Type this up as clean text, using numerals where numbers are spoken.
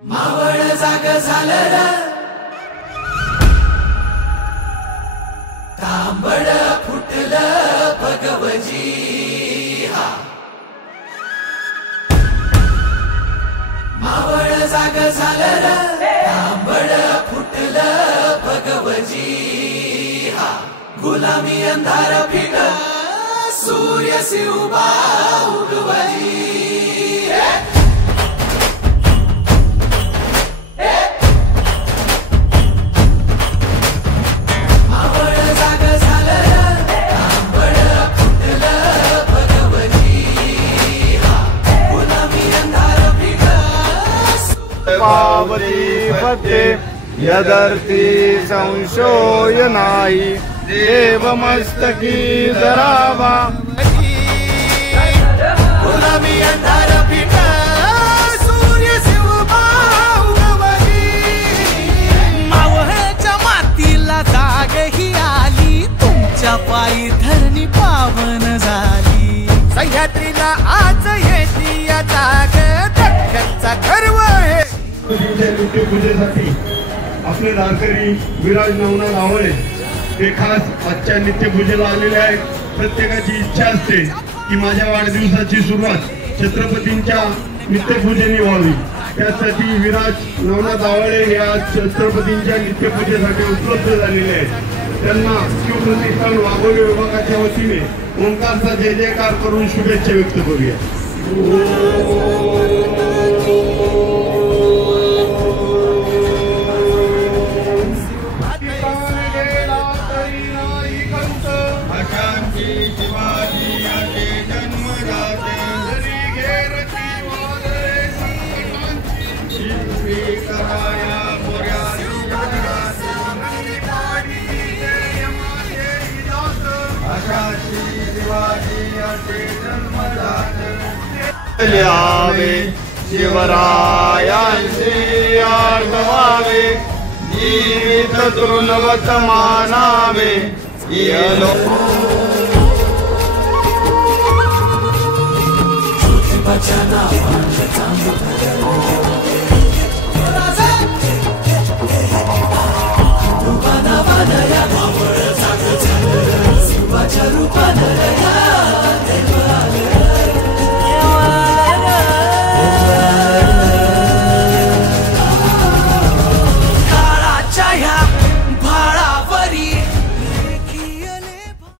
मावळ जाग झालं र तांबड फुटलं भगवजी हा मावळ जाग झालं र तांबड फुटलं भगवजी हा गुलामी अंधार फिट सूर्य सिउबा उगवली पावती पते यदर्थी संशय नाही देव मस्तकी धरावा गुलामी अंधार फिट सूर्य सिउबा उगवली मावळच्या मातीला जाग ही आली तुमच्या पायी धरणी पावन झाली सह्याद्रीला आज येती या जाग दख्खनचा गर्व आहे नित्यपूजेसाठी आपले नारकरी विराज नवनाथ आवळे हे खास आजच्या नित्यपूजेला आलेले आहेत. प्रत्येकाची इच्छा असते की माझ्या वाढदिवसाची सुरुवात छत्रपतींच्या नित्यपूजेने व्हावी. त्यासाठी विराज नवनाथ आवळे हे आज छत्रपतींच्या नित्यपूजेसाठी उपलब्ध झालेले आहेत. त्यांना शिवप्रतिष्ठान वाघोली विभागाच्या वतीने ओंकारचा जय जयकार करून शुभेच्छा व्यक्त करूया. ल्यावे शिवरायांची आठवावे जीवित तृणवत मानावे येलो ज्योतिबाच्या नावा